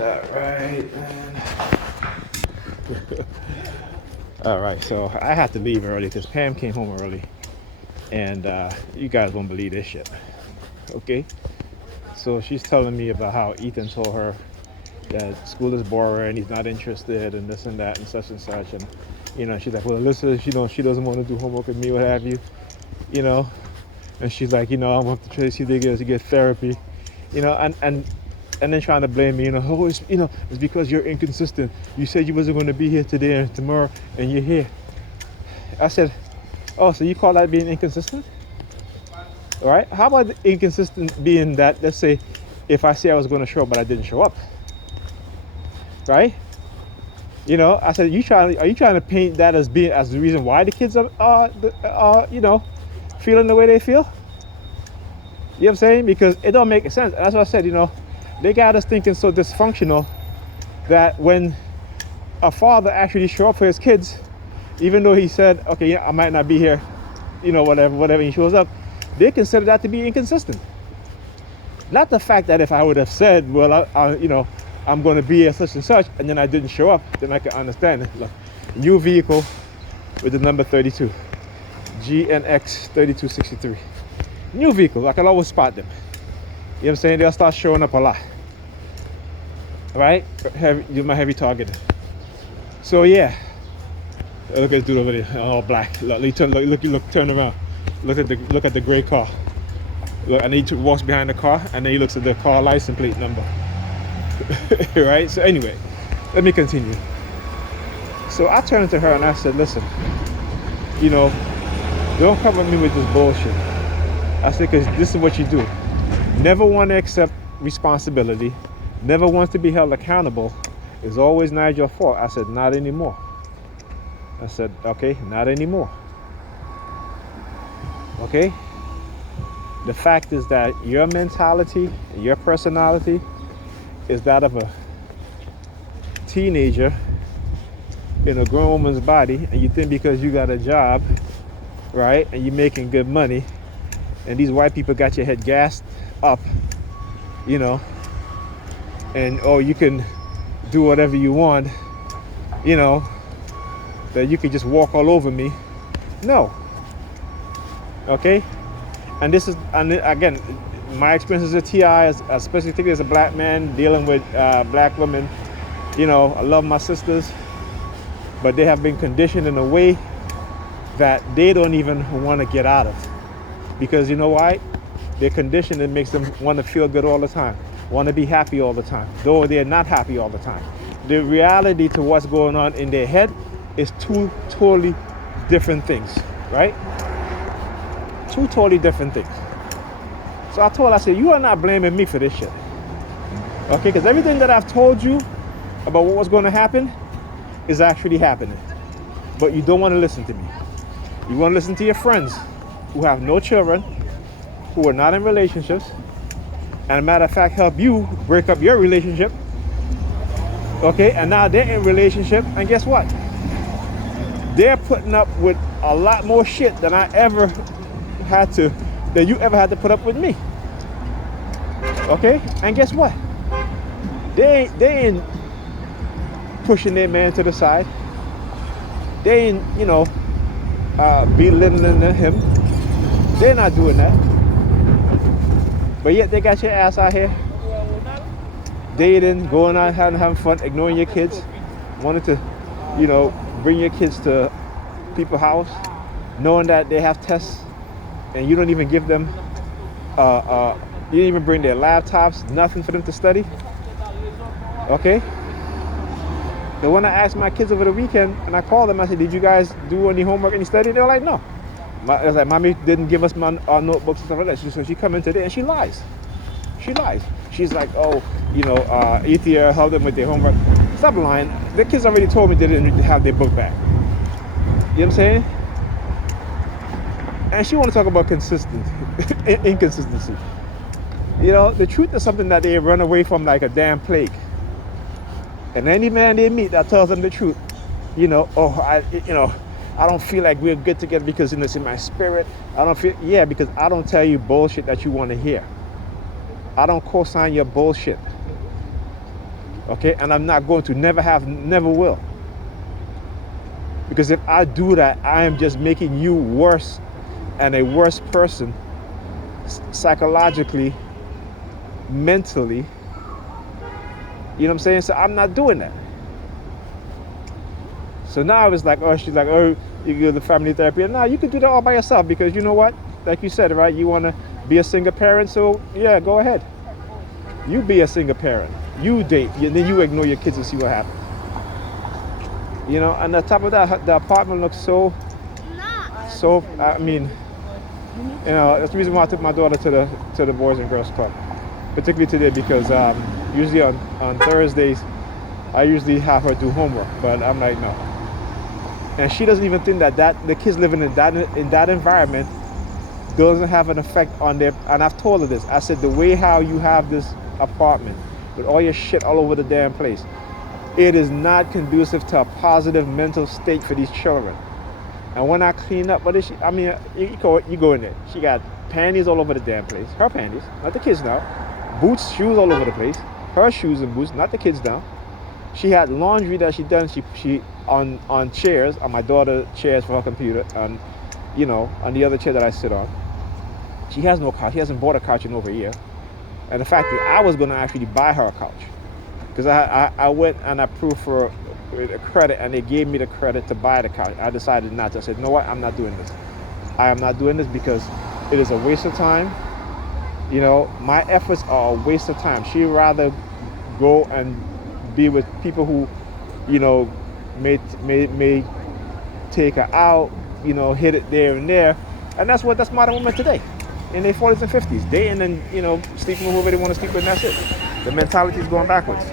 All right, man. All right, so I had to leave early because Pam came home early, and you guys won't believe this shit. Okay, so she's telling me about how Ethan told her that school is boring, he's not interested, and this and that, and such, and she's like, well, Alyssa, she doesn't want to do homework with me, what have you, you know, and she's like, I want to Tracy to get therapy, and then trying to blame me, oh, it's because you're inconsistent. You said you wasn't going to be here today and tomorrow, and you're here. I said, oh, so you call that being inconsistent? All right. How about inconsistent being that, let's say, if I say I was going to show up, but I didn't show up, right? I said, are you trying to paint that as the reason why the kids are feeling the way they feel? You know what I'm saying? Because it don't make sense. And that's what I said, they got us thinking so dysfunctional that when a father actually show up for his kids, even though he said, okay, yeah, I might not be here, whatever he shows up, they consider that to be inconsistent. Not the fact that if I would have said, well, I'm going to be here such and such, and then I didn't show up, then I can understand it. Look, new vehicle with the number 32, GNX 3263. New vehicle, I can always spot them. You know what I'm saying? They'll start showing up a lot. Right? You're my heavy target. So yeah. Look at this dude over there, all black. Look, turn around. Look at the gray car. Look, and he walks behind the car, and then he looks at the car license plate number. Right? So anyway, let me continue. So I turned to her and I said, listen, don't come at me with this bullshit. I said, because this is what you do. Never want to accept responsibility, never wants to be held accountable. It's always not your fault. I said, not anymore. I said, okay, not anymore. Okay? The fact is that your mentality, your personality is that of a teenager in a grown woman's body, and you think because you got a job, right, and you're making good money, and these white people got your head gassed up, and you can do whatever you want, that you could just walk all over me. No. Okay? And this is, and again, my experience as a TI, especially as a black man dealing with black women, I love my sisters, but they have been conditioned in a way that they don't even want to get out of. Because you know why? They're conditioned, it makes them want to feel good all the time, want to be happy all the time, though they're not happy all the time. The reality to what's going on in their head is two totally different things, right? Two totally different things. So I said, you are not blaming me for this shit. Okay, because everything that I've told you about what was going to happen is actually happening. But you don't want to listen to me. You want to listen to your friends who have no children, who are not in relationships, and a matter of fact, help you break up your relationship. Okay, and now they're in relationship, and guess what? They're putting up with a lot more shit than you ever had to put up with me. Okay, and guess what? They ain't pushing their man to the side. They ain't, belittling him. They're not doing that. But yet they got your ass out here dating, going out having fun, ignoring your kids, wanting to, bring your kids to people's house, knowing that they have tests, and you don't even give them, you didn't even bring their laptops, nothing for them to study. Okay? And when I asked my kids over the weekend, and I called them, I said, did you guys do any homework, any study? They were like, no. I was like, mommy didn't give us our notebooks and stuff like that. So she come in today and she lies. She lies. She's like, oh, Ethia helped them with their homework. Stop lying. The kids already told me they didn't have their book back. You know what I'm saying? And she want to talk about inconsistency. The truth is something that they run away from like a damn plague. And any man they meet that tells them the truth, I don't feel like we're good together because it's in my spirit. Because I don't tell you bullshit that you want to hear. I don't co-sign your bullshit. Okay, and I'm not going to, never have, never will. Because if I do that, I am just making you worse and a worse person psychologically, mentally. You know what I'm saying? So I'm not doing that. So now it's like, oh, she's like, oh, you go to family therapy. And now you can do that all by yourself, because you know what? Like you said, right? You want to be a single parent, so yeah, go ahead. You be a single parent. You date, and then you ignore your kids and see what happens. You know, and on top of that, the apartment looks so, I mean, you know, that's the reason why I took my daughter to the Boys and Girls Club, particularly today, because usually on Thursdays, I usually have her do homework, but I'm like, no. And she doesn't even think that the kids living in that environment doesn't have an effect on their. And I've told her this. I said, the way how you have this apartment with all your shit all over the damn place, it is not conducive to a positive mental state for these children. And when I clean up, what is she? I mean, you go in there. She got panties all over the damn place. Her panties, not the kids now. Boots, shoes all over the place. Her shoes and boots, not the kids now. She had laundry that she done. She on chairs, on my daughter's chairs for her computer, and you know, on the other chair that I sit on. She has no couch. She hasn't bought a couch in over a year. And the fact that I was going to actually buy her a couch, because I went and I approved for a credit, and they gave me the credit to buy the couch. I decided not to. I said, you know what? I'm not doing this. I am not doing this because it is a waste of time. You know, my efforts are a waste of time. She'd rather go and be with people who, you know, may take her out, you know, hit it there and there. And that's modern women today, in their 40s and 50s. Dating and, you know, sleeping with whoever they want to sleep with, and that's it. The mentality is going backwards.